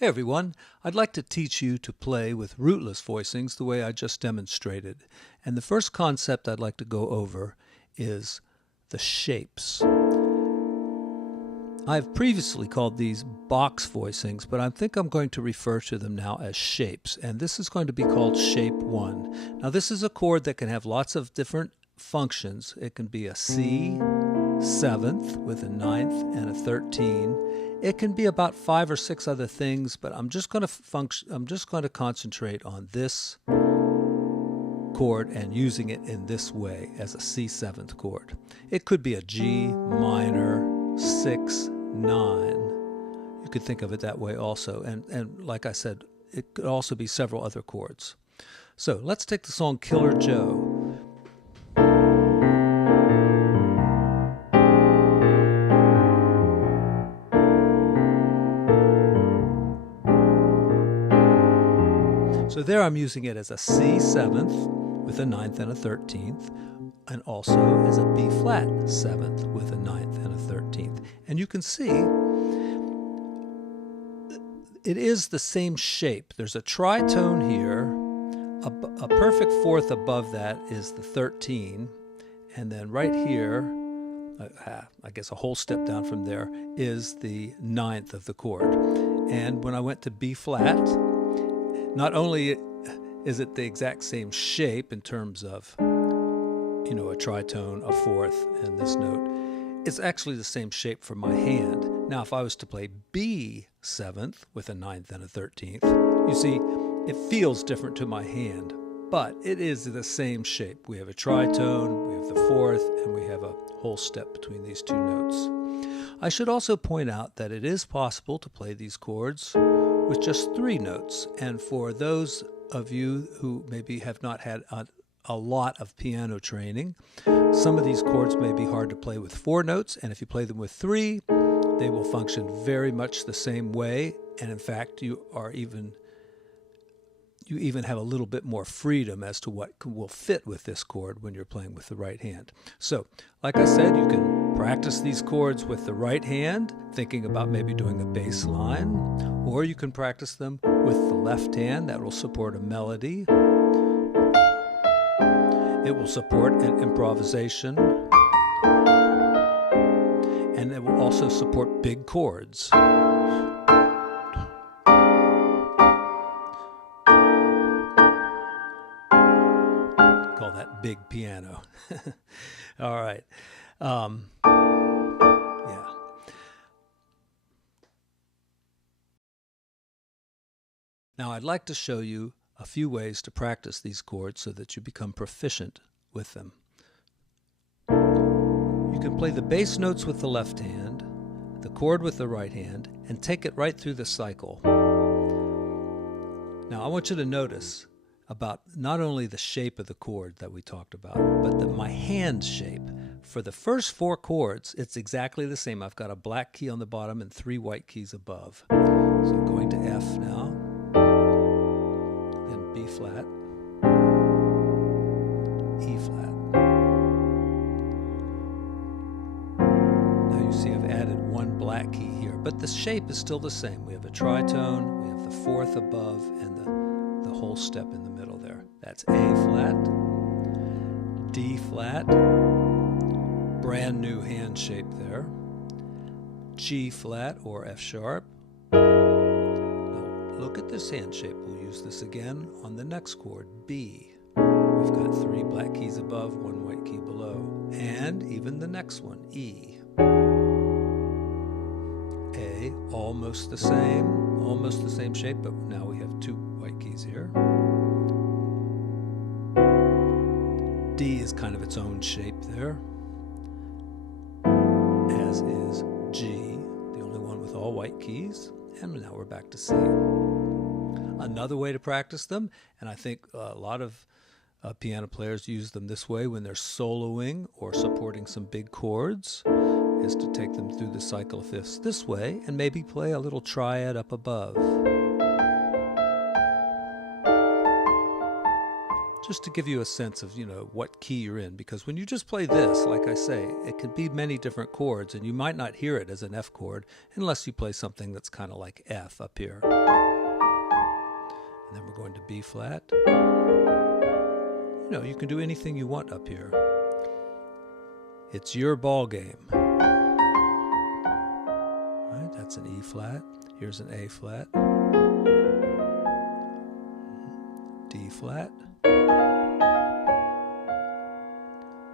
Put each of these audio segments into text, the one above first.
Hey everyone, I'd like to teach you to play with rootless voicings the way I just demonstrated. And the first concept I'd like to go over is the shapes. I've previously called these box voicings, but I think I'm going to refer to them now as shapes. And this is going to be called shape 1. Now this is a chord that can have lots of different functions. It can be a C, 7th with a 9th and a 13. It can be about 5 or 6 other things, but I'm just going to concentrate on this chord and using it in this way as a C 7th chord. It could be a G minor 6 9. You could think of it that way also, and like I said, it could also be several other chords. So let's take the song Killer Joe. So there I'm using it as a C 7th with a 9th and a 13th, and also as a B flat 7th with a 9th and a 13th. And you can see it is the same shape. There's a tritone here, a perfect fourth above that is the 13, and then right here, I guess a whole step down from there, is the 9th of the chord. And when I went to B flat, not only is it the exact same shape in terms of, you know, a tritone, a fourth, and this note, it's actually the same shape for my hand. Now, if I was to play B 7th with a 9th and a 13th, you see, it feels different to my hand, but it is the same shape. We have a tritone, we have the fourth, and we have a whole step between these two notes. I should also point out that it is possible to play these chords with just 3 notes. And for those of you who maybe have not had a lot of piano training, some of these chords may be hard to play with 4 notes, and if you play them with 3, they will function very much the same way. And in fact, you even have a little bit more freedom as to what will fit with this chord when you're playing with the right hand. So, like I said, you can practice these chords with the right hand, thinking about maybe doing a bass line, or you can practice them with the left hand. That will support a melody. It will support an improvisation, and it will also support big chords. Call that big piano. All right. Yeah. Now I'd like to show you a few ways to practice these chords so that you become proficient with them. You can play the bass notes with the left hand, the chord with the right hand, and take it right through the cycle. Now I want you to notice about not only the shape of the chord that we talked about, but my hand shape. For the first 4 chords, it's exactly the same. I've got a black key on the bottom and 3 white keys above. So going to F now, then B flat, E flat. Now you see I've added 1 black key here, but the shape is still the same. We have a tritone, we have the 4th above, and the whole step in the middle there. That's A flat, D flat, brand new hand shape there, G flat or F sharp. Now look at this hand shape. We'll use this again on the next chord, B. We've got 3 black keys above, 1 white key below, and even the next one, E. A, almost the same shape, but now we have 2 white keys here. D is kind of its own shape there, as is G, the only one with all white keys, and now we're back to C. Another way to practice them, and I think a lot of piano players use them this way when they're soloing or supporting some big chords, is to take them through the cycle of fifths this way and maybe play a little triad up above. just to give you a sense of, what key you're in. Because when you just play this, like I say, it can be many different chords, and you might not hear it as an F chord unless you play something that's kind of like F up here. And then we're going to B flat. You can do anything you want up here. It's your ball game. Right, that's an E flat. Here's an A flat. D flat.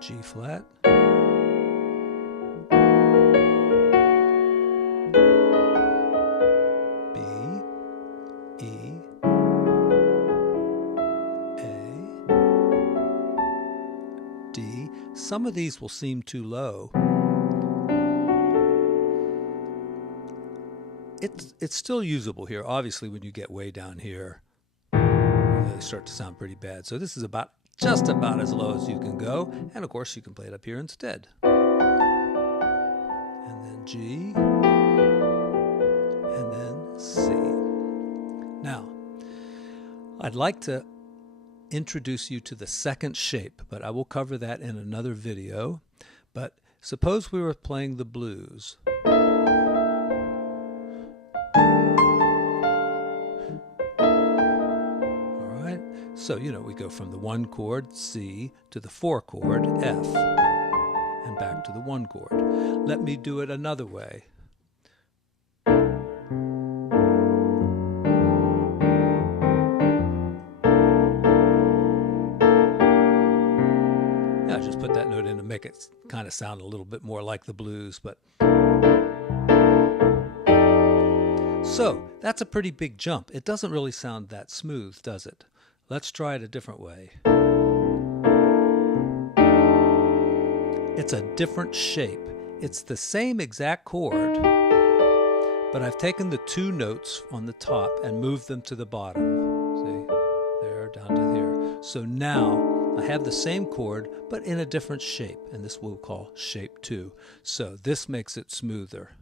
G flat. B, E, D. Some of these will seem too low. It's still usable here. Obviously, when you get way down here, they start to sound pretty bad. So this is just about as low as you can go. And of course, you can play it up here instead. And then G. And then C. Now, I'd like to introduce you to the second shape, but I will cover that in another video. But suppose we were playing the blues. Alright, so we go from the 1 chord C to the 4 chord F and back to the 1 chord. Let me do it another way. Put that note in to make it kind of sound a little bit more like the blues, but so that's a pretty big jump. It doesn't really sound that smooth, does it? Let's try it a different way. It's a different shape. It's the same exact chord, but I've taken the 2 notes on the top and moved them to the bottom. See, there, down to here. So now I have the same chord, but in a different shape, and this we'll call shape 2. So this makes it smoother.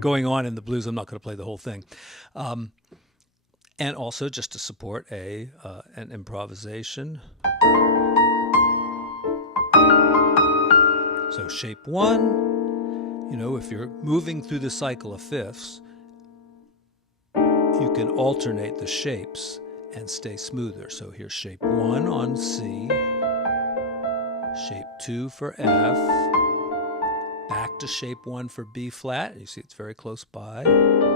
Going on in the blues, I'm not going to play the whole thing. And also just to support an improvisation. So shape 1, if you're moving through the cycle of fifths, you can alternate the shapes and stay smoother. So here's shape 1 on C, shape 2 for F, back to shape 1 for B flat. You see it's very close by. And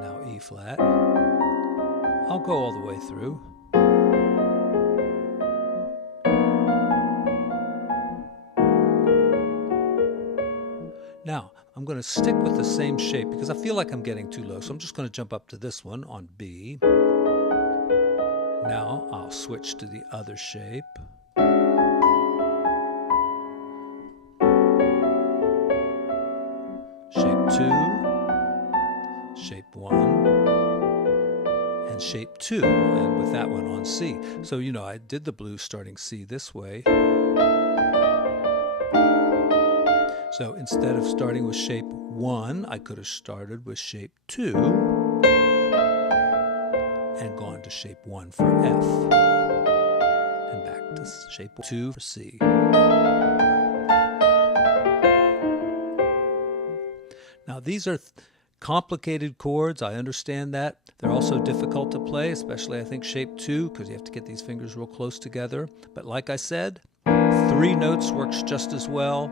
now E flat. I'll go all the way through. Now, I'm going to stick with the same shape because I feel like I'm getting too low. So I'm just going to jump up to this one on B. Now I'll switch to the other shape. Shape 2, shape 1, and shape 2, and with that one on C. So, I did the blues starting C this way. So instead of starting with shape 1, I could have started with shape 2 and gone to shape 1 for F, and back to shape 2 for C. Now these are complicated chords, I understand that. They're also difficult to play, especially I think shape 2, because you have to get these fingers real close together. But like I said, 3 notes works just as well,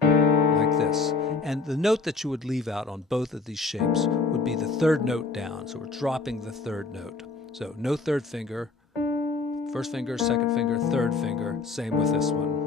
like this. And the note that you would leave out on both of these shapes would be the 3rd note down. So we're dropping the 3rd note. So no 3rd finger, 1st finger, 2nd finger, 3rd finger, same with this one.